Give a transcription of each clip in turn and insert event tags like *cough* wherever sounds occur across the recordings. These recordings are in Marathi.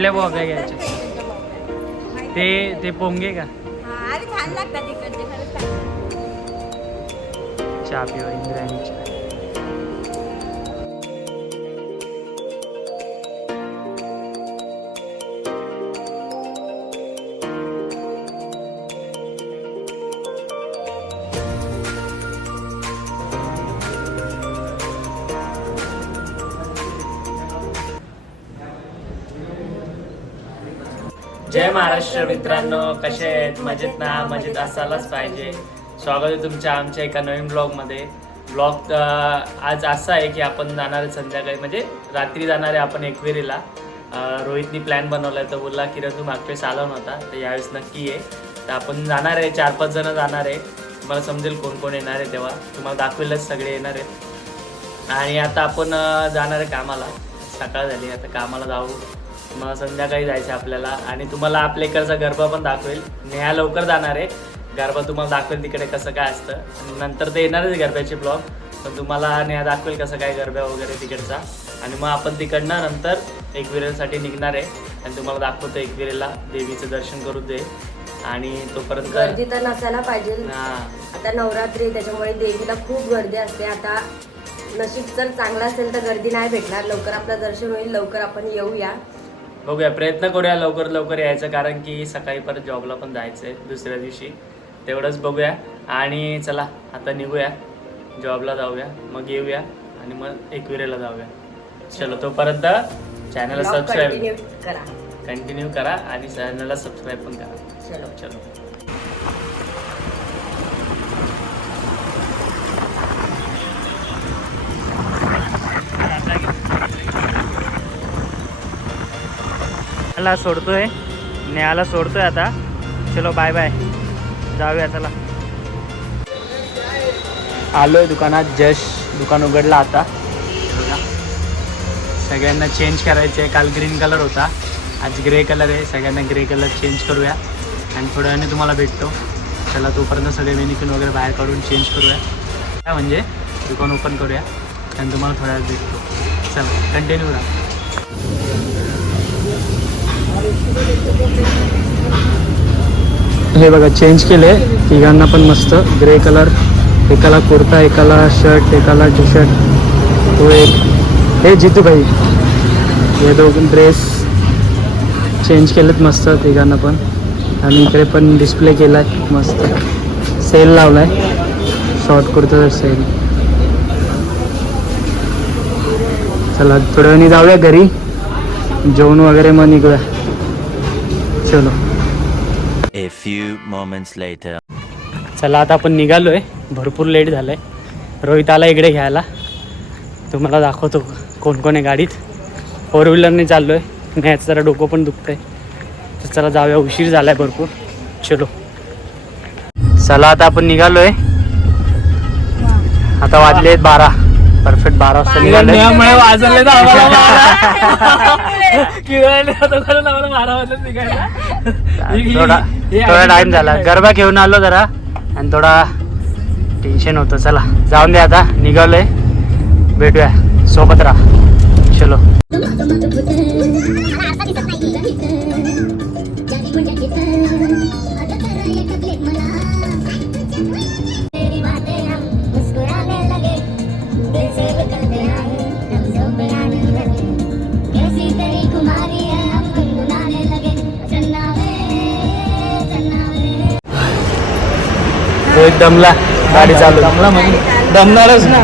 कुठल्या बॉब्या घ्यायच्या? ते ते पोंगे का? छान लागतात. चहा पिवा इंद्रायणी जय महाराष्ट्र मित्रांनो कसे आहेत? मजेत ना? मजेत असायलाच पाहिजे. स्वागत आहे तुमच्या आमच्या एका नवीन ब्लॉगमध्ये. ब्लॉग आज असा आहे की आपण जाणार आहे संध्याकाळी म्हणजे रात्री जाणार आहे आपण एक्वेरीला. रोहितनी प्लॅन बनवला आहे तर बोलला की रे तू मागच्या आला नव्हता तर यावेळेस नक्की आहे तर आपण जाणार आहे चार पाच जण जाणार आहे. तुम्हाला समजेल कोण कोण येणार आहे तेव्हा. तुम्हाला दाखवेलच सगळे येणार आहेत. आणि आता आपण जाणार आहे कामाला. सकाळ झाली आता कामाला जाऊ. मग संध्याकाळी जायचं आपल्याला. आणि तुम्हाला आपल्या इकडचा गरबा पण दाखवेल. नेहा लवकर जाणार आहे. गरबा तुम्हाला दाखवेल तिकडे कसं काय असतं. आणि नंतर ते येणारच गरब्याचे ब्लॉग पण तुम्हाला नेहा दाखवेल कसं काय गरबा वगैरे तिकडचा. आणि मग आपण तिकडनं नंतर एकविरेसाठी निघणार आहे. आणि तुम्हाला दाखवतो एकविरेला देवीचं दर्शन करू दे. आणि तोपर्यंत गर्दी तर नसायला पाहिजे. हां. आता नवरात्री आहे, त्याच्यामुळे देवीला खूप गर्दी असते. आता नशीब जर चांगलं असेल तर गर्दी नाही भेटणार. लवकर आपलं दर्शन होईल. लवकर आपण येऊया. बघूया प्रयत्न करूया लवकर लवकर यायचं कारण की सकाळी परत जॉबला पण जायचं आहे दुसऱ्या दिवशी. तेवढंच बघूया. आणि चला आता निघूया. जॉबला जाऊया मग येऊया आणि मग एकविरेला जाऊया. चलो तोपर्यंत चॅनलला Vlog सबस्क्राईब करा. कंटिन्यू करा आणि चॅनलला सबस्क्राईब पण करा. चलो. चलो. ला सोडतोय. नेहाला सोडतोय आता. चलो बाय बाय जाऊया चला. आलोय दुकानात जश दुकान उघडला आता. सगळ्यांना चेंज करायचं आहे काल ग्रीन कलर होता. आज ग्रे कलर आहे. सगळ्यांना ग्रे कलर चेंज करूया. आणि थोड्या वेळाने तुम्हाला भेटतो. चला तोपर्यंत सगळे मेनिक्यून वगैरे बाहेर काढून चेंज करूया. काय म्हणजे? दुकान ओपन करूया. आणि तुम्हाला थोड्या वेळ भेटतो. चला कंटिन्यू राहा हे बघा चेंज केले तिघांना पण मस्त. ग्रे कलर एकाला कुर्ता एकाला शर्ट एकाला टी शर्ट तो एक. हे जितू भाई हे दोन ड्रेस चेंज केलेत मस्त तिघांना पण. आणि इकडे पण डिस्प्ले केला आहे मस्त. सेल लावला आहे शॉर्ट कुर्ता सेल चला थोड्या जाऊया घरी. जेवण वगैरे मग निघूया. चलो. A few moments later. चला आता आपण निघालोय. भरपूर लेट झालंय. रोहित आला इकडे घ्यायला. तुम्हाला दाखवतो कोण कोण आहे गाडीत. फोर व्हीलरने चाललोय. मॅच जरा डोकं पण दुखतंय. तर चला जाऊया. उशीर झालाय भरपूर. चलो. चला आता आपण निघालोय. आता वाजले आहेत बारा. परफेक्ट बारा वाजता निघालोय वाजले *laughs* थोडा थोडा टाइम झाला. गरबा घेऊन आलो जरा. आणि थोडा टेन्शन होतं. चला जाऊन दे आता. निघालोय. भेटूया. सोबत राहा. चलो. रोहित दमला गाडी चालू. दमला दमणारच ना.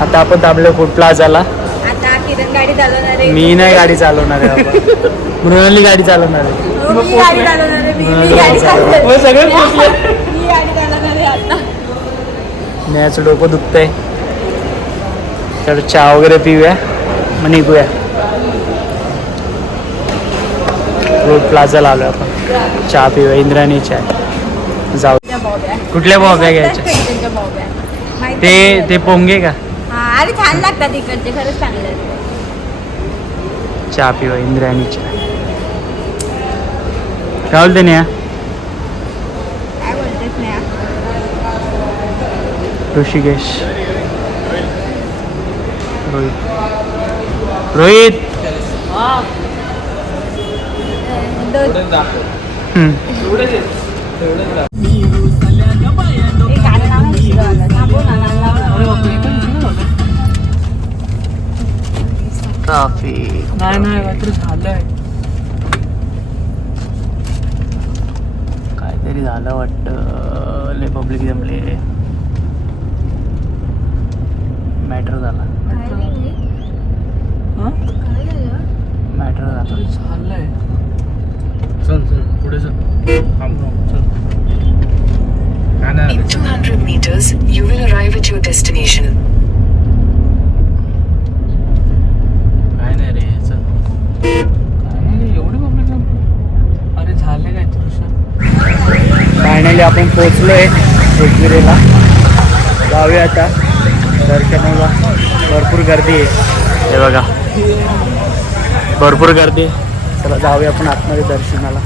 आता आपण थांबलो फूड प्लाझाला. आता किरण गाडी चालवणार आहे. मी नाही गाडी चालवणार आहे बाबा. मृणाली गाडी चालवणार आहे. हो, मी गाडी चालवणार आहे. मी- मी गाडी चालवणार आहे. सगळे पोचले मी गाडी चालवणार आहे आता. मॅच डोकं दुखतंय. तर चहा वगैरे पिऊया मग निघूया. रोड प्लाझाला आलो आपण. चहा पिऊया इंद्रायणी चहा जाऊ. कुठल्या बॉब्या घ्यायच्या ते? ते पोंगे का? हा अरे छान लागतात इकडचे खरंच चांगले. चहा पिऊया इंद्रायणी चहा काय बोलते नाही. काय बोलतेस नाही? ऋषिकेश. रोहित. रोहित! हे ट्राफिक नाही नाही मात्र झालंय. काहीतरी झालं वाटतं. लय पब्लिक जमले. मॅटर झाला. मॅटर झाला? झालंय. चल चल पुढे चल. थांब चल. In 200 meters, you will arrive at your destination. काय नाही रे चल काय नाही रे एवढी पब्लिक अरे झाले काय तुझं फायनली आपण पोचलोय एकविरेला. जाऊया आता. दर्शनाला. भरपूर गर्दी आहे. हे बघा. भरपूर गर्दी. आहे चला जाऊया आपण आतमध्ये दर्शनाला.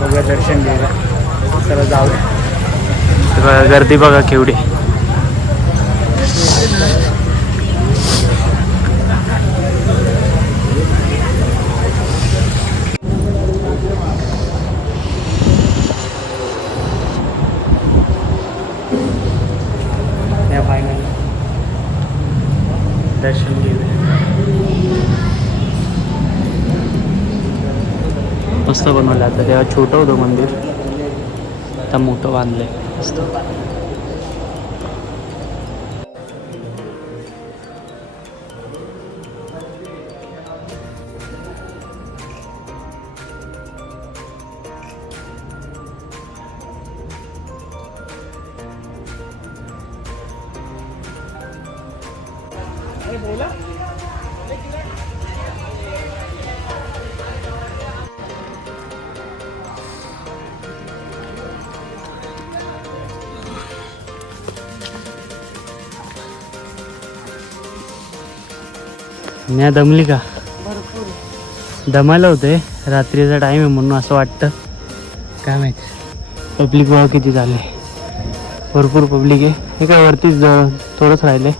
बघूया दर्शन घेऊया चला जाऊया. बघा गर्दी बघा केवढी या फायनल दर्शन घेऊया मस्त बनवलं आता. तेव्हा छोटं होतं मंदिर. आता मोठं बांधलं आहे मस्त. न्या दमली का? भरपूर. दमायला होते रात्रीचा टाईम आहे म्हणून असं वाटतं. काय माहिती? पब्लिक बघा किती झाले भरपूर पब्लिक आहे. हे काय वरतीच थोडंच राहिले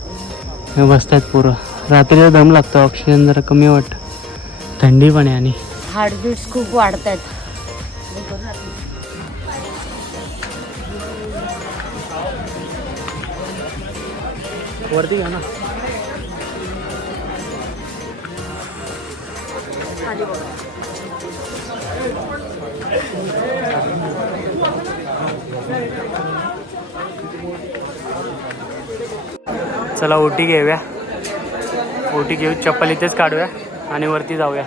बसतायत पुरं. रात्रीचा दम लागतो. ऑक्सिजन जरा कमी वाटतं. थंडी पण आहे आणि. हार्टबीट्स खूप वाढत आहेत वरती घ्या ना. चला ओटी घेऊया. ओटी घेऊ चप्पल इथेच काढूया आणि वरती जाऊया.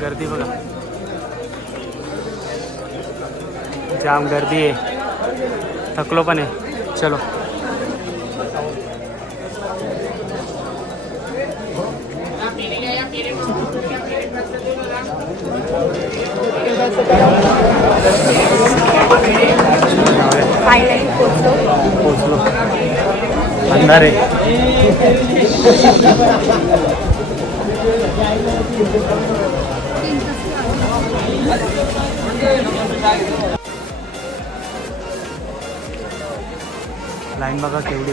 गर्दी बघा. जाम गर्दी आहे. थकलो पण आहे. चलो. फायनली पोचलो पोचलो अंधार. लाईन बघा केवढी.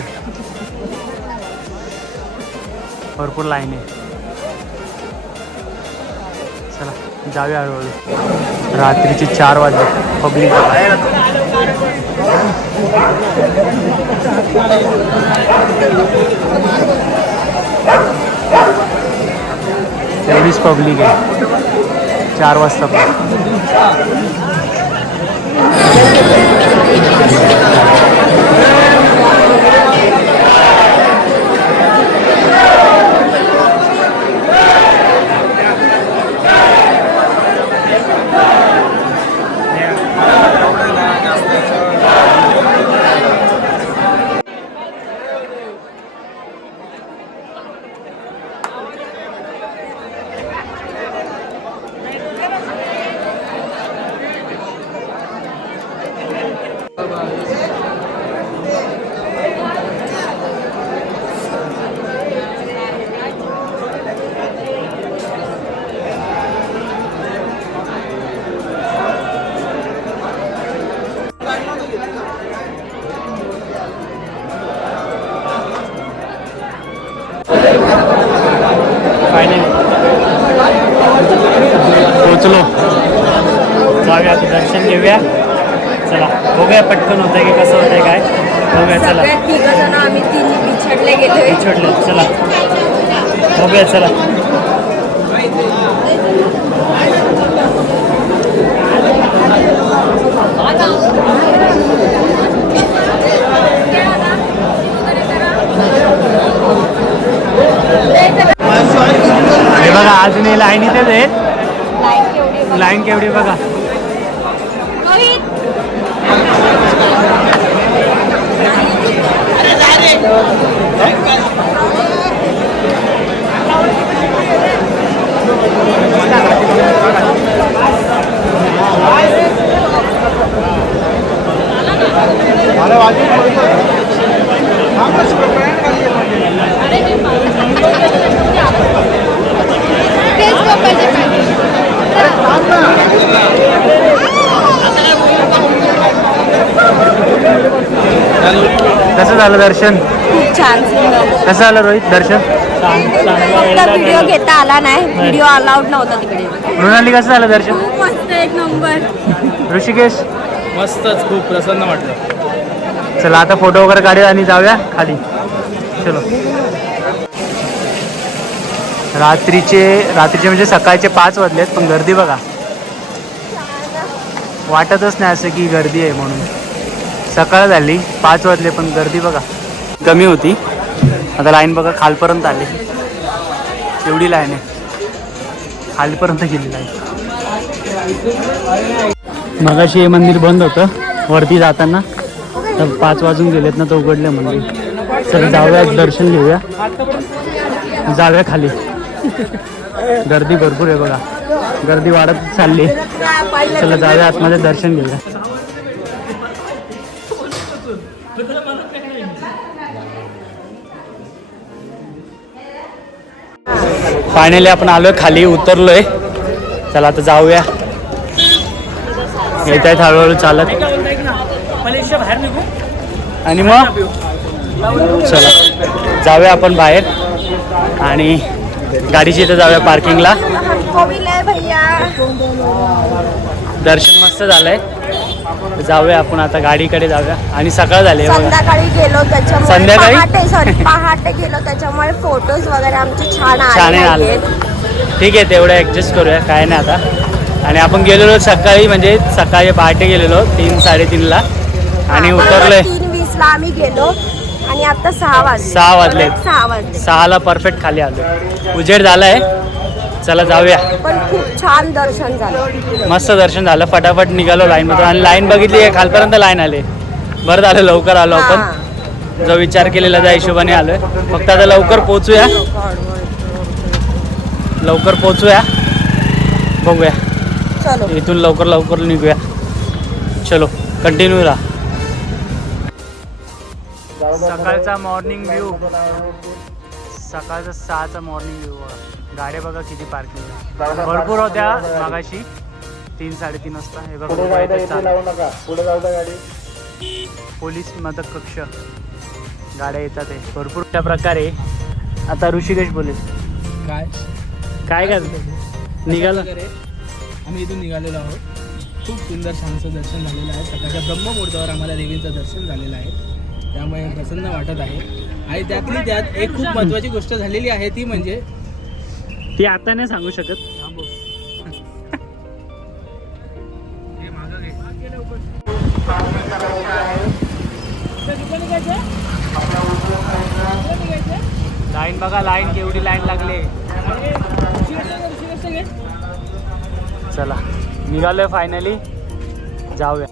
भरपूर लाईन आहे. जावे जाऊया हळूहळू रात्रीचे चार वाजले. पब्लिक एवढीच पब्लिक आहे. चार वाजता. कसं झालं दर्शन? खूप छान सुंदर कसं झालं रोहित दर्शन? फक्त व्हिडिओ घेता आला नाही व्हिडिओ अलाउड नव्हता तिकडे. मृणाली कसं झालं दर्शन? खूप मस्त एक नंबर ऋषिकेश? मस्तच खूप प्रसन्न वाटलं. चला आता फोटो वगैरे काढूया आणि जाऊया खाली. चलो. रात्रीचे रात्रीचे म्हणजे सकाळचे पाच वाजलेत पण गर्दी बघा. वाटतच नाही असं की गर्दी आहे म्हणून. सकाळ झाली पाच वाजले पण गर्दी बघा. कमी होती. आता लाईन बघा खालपर्यंत आली. एवढी लाईन आहे. खालपर्यंत गेली लाईन मगाशी हे मंदिर बंद होतं. वरती जाताना. तर पाच वाजून गेलेत ना तर उघडले मंदिर. चल जाऊया दर्शन घेऊया. जाऊया खाली. गर्दी भरपूर आहे बघा. गर्दी वाढत चालली. चला जाऊया आतमध्ये दर्शन घेऊया. फायनली आपण आलोय खाली उतरलोय. चला आता जाऊया. येत आहेत हळूहळू चालत. आणि मग? चला. जाऊया आपण बाहेर. आणि गाडीची इथं जाऊया पार्किंगला दर्शन मस्त झालंय. जाऊया आपण आता गाडीकडे जाऊया. आणि सकाळ झाली संध्याकाळी गेलो त्याच्यामुळे संध्याकाळी? पहाटे सॉरी पहाटे गेलो त्याच्यामुळे फोटोज वगैरे आमचे छान छान आले. ठीक आहे तेवढं ॲडजस्ट करूया काय नाही आता. आणि आपण गेलेलो सकाळी म्हणजे सकाळी पहाटे गेलेलो तीन साडेतीनला. आणि उतरलोय. तीन वीस ला आम्ही गेलो. आणि आता सहा वाजले. सहा वाजले. सहा वाजले. सहाला परफेक्ट खाली आलो. उजेड झालाय. चला जाऊया. पण खूप छान दर्शन झालं. मस्त दर्शन झालं. फटाफट निघालो लाईन मधून. आणि लाईन बघितली खालपर्यंत लाईन आले. बरं झालं लवकर आलो आपण. जो विचार केलेला त्या हिशोबाने आलोय. फक्त आता लवकर पोचूया लवकर पोचूया बघूया. चलो. इथून लवकर लवकर निघूया. चलो कंटिन्यू राहा. सकाळचा मॉर्निंग व्ह्यू सकाळचा सहाचा मॉर्निंग व्ह्यू गाड्या बघा किती पार्किंग भरपूर होत्या मागाशी. तीन साडेतीन वाजता. हे बघा इथे चालू. पोलीस मदत कक्ष गाड्या येतात आहे भरपूर त्या प्रकारे. आता ऋषिकेश बोलेल काय? काय काय निघालं. आम्ही इथून निघालेलो आहोत. खूप सुंदर छानसं दर्शन झालेलं आहे. सकाळच्या ब्रह्ममुहूर्तावर आम्हाला देवीचं दर्शन झालेलं आहे. त्यामुळे प्रसन्न वाटत आहे. आणि त्यातली त्यात एक खूप महत्त्वाची गोष्ट झालेली आहे ती म्हणजे ती आता नाही सांगू शकत. हे. लाईन बघा लाईन केवढी लाईन लागली. चला निघालोय फायनली जाऊया.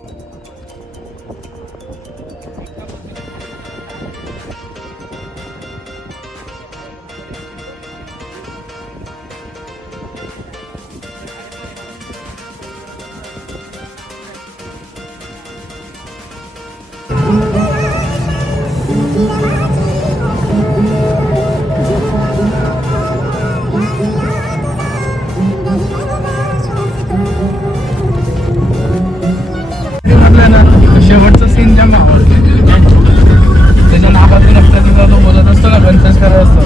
खरं असतो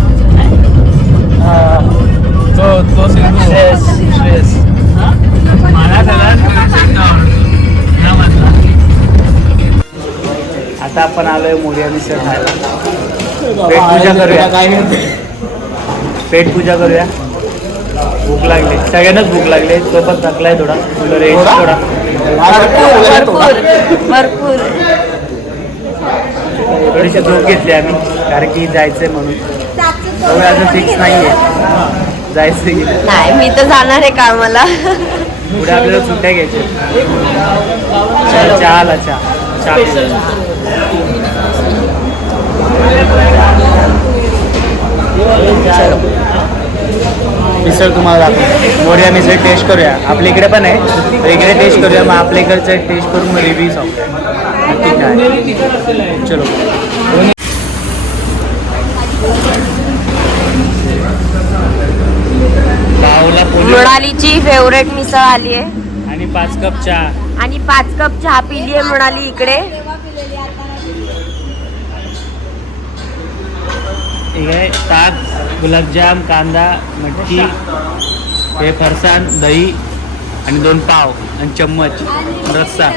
तो तो सिंधू. श्रेयस श्रेयस. आता आपण आलोय मोरिया मिसळ खायला. पेट पूजा करूया. काय पेट पूजा करूया. भूक लागली. सगळ्यांनाच भूक लागली. तो पण थकलाय थोडा. रेंज थोडा? थोडीशी झोप घेतली आम्ही. कारण की जायचंय म्हणून. बघूया अजून फिक्स नाहीये. जायचं की नाही. मी तर जाणार आहे कामाला पुढे आपल्याला सुट्ट्या घ्यायच्या चहा आला चहा. मिसळ तुम्हाला दाखवतो. मोर्या मिसळ टेस्ट करूया. आपल्या इकडे पण आहे. तर इकडे टेस्ट करूया. मग आपल्या इकडचं टेस्ट करून मग रिव्ह्यू सांगूया. नक्की काय चलो. मृणालीची फेवरेट मिसळ आली आहे आणि पाच कप चहा आणि पाच कप चहा पिली आहे मृणाली इकडे ठीक आहे ताक गुलाबजाम कांदा मटकी हे फरसाण दही आणि दोन पाव आणि चम्मच रस्सा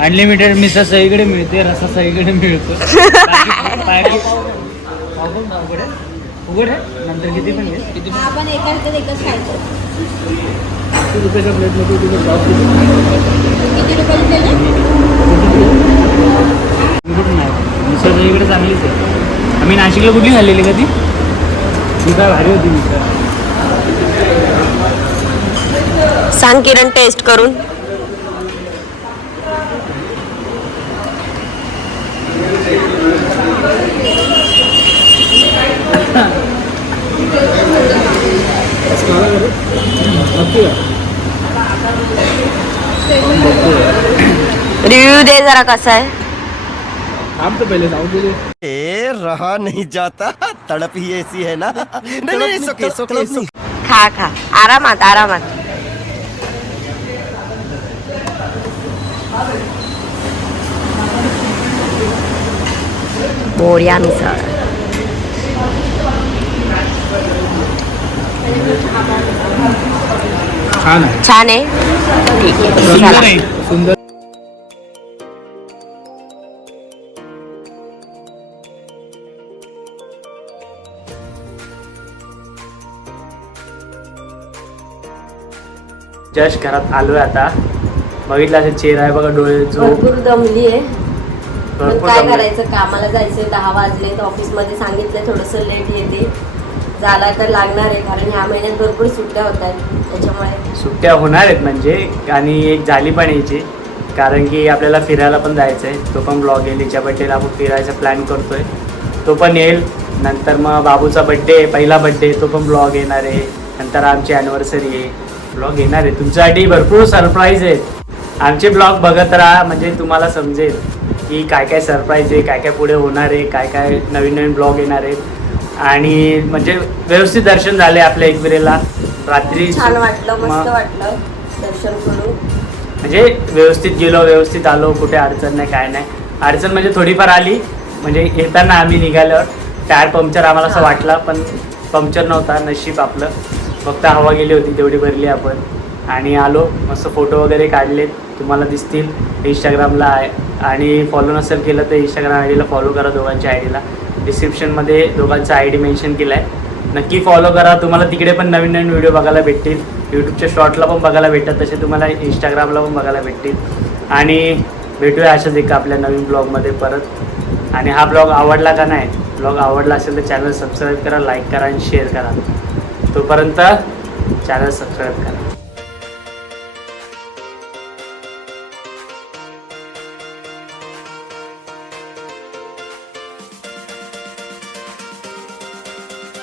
अनलिमिटेड मिसळ सगळीकडे मिळते रस्सा सगळीकडे मिळतो बाकी- बाकी पाव- पाव पण उघड आहे? उघड आहे नंतर किती पण घे. किती आपण एका एकच खायचं. रुपयाच्या प्लेटमध्ये तुम्ही किती? रुपयाची प्लेट आहे? कुठून नाही. मिसळ सगळीकडे चांगलीच आहे. आम्ही नाशिकला कुठली खाल्लेली का ती? ती काय भारी होती मिसळ. सांग किरण टेस्ट करून. रिव्ह्यू दे जरा कसा आहे थांब तर पहिले दे ए रहा नहीं जाता। तड़प ही ऐसी है ना। नहीं नहीं सोके सोके खा खा। आरामात आरामात मोर्या मिसळ छान आहे. छान आहे. ठीक आहे सुंदर चला. आहे. सुंदर. जस्ट घरात आलोय आता. बघितलं असेल चेहरा आहे बघा डोळे झोप. भरपूर दमली आहे पण भरपूर काय दमली. करायचं? कामाला जायचंय दहा वाजले तर ऑफिसमध्ये सांगितलं थोडंसं लेट येते. झाला तर लागणार आहे कारण ह्या महिन्यात भरपूर सुट्ट्या होत आहेत त्याच्यामुळे. सुट्ट्या होणार आहेत म्हणजे आणि एक झाली पण यायची कारण की आपल्याला फिरायला पण जायचं आहे तो पण ब्लॉग येईल हिच्या बड्डेला आपण फिरायचा प्लॅन करतोय. तो पण येईल नंतर मग बाबूचा बड्डे पहिला बड्डे तो पण ब्लॉग येणार आहे. नंतर आमची ॲनिव्हर्सरी आहे ब्लॉग येणार आहे. तुमच्यासाठी भरपूर सरप्राईज आहेत. आमचे ब्लॉग बघत राहा म्हणजे तुम्हाला समजेल की काय काय सरप्राईज आहे काय काय पुढे होणार आहे काय काय नवीन नवीन ब्लॉग येणार आहेत. आणि म्हणजे व्यवस्थित दर्शन झाले आपल्या एकविरेला. रात्री छान वाटलं मस्त मग- वाटलं दर्शन करून. म्हणजे व्यवस्थित गेलो व्यवस्थित आलो कुठे अडचण नाही काय नाही. अडचण म्हणजे थोडीफार आली म्हणजे येताना आम्ही निघाल्यावर टायर पंक्चर आम्हाला असं. वाटलं पण पंक्चर नव्हता नशीब आपलं. फक्त हवा गेली होती तेवढी भरली आपण. आणि आलो मस्त फोटो वगैरे काढलेत तुम्हाला दिसतील. इंस्टाग्रामला आहे. आणि फॉलो नसेल केलं तर इंस्टाग्राम आय डीला फॉलो करा दोघांच्या आय डीला डिस्क्रिप्शनमध्ये दोघांचा आय डी मेन्शन केला आहे नक्की फॉलो करा. तुम्हाला तिकडे पण नवीन नवीन व्हिडिओ बघायला भेटतील. यूट्यूबच्या शॉर्टला पण बघायला भेटतात. तसे तुम्हाला इंस्टाग्रामला पण बघायला भेटतील. आणि भेटूया अशाच एका आपल्या नवीन ब्लॉगमध्ये परत. आणि हा ब्लॉग आवडला का नाही? ब्लॉग आवडला असेल तर चॅनल सबस्क्राईब करा लाईक करा आणि शेअर करा. तोपर्यंत चॅनल सबस्क्राईब करा.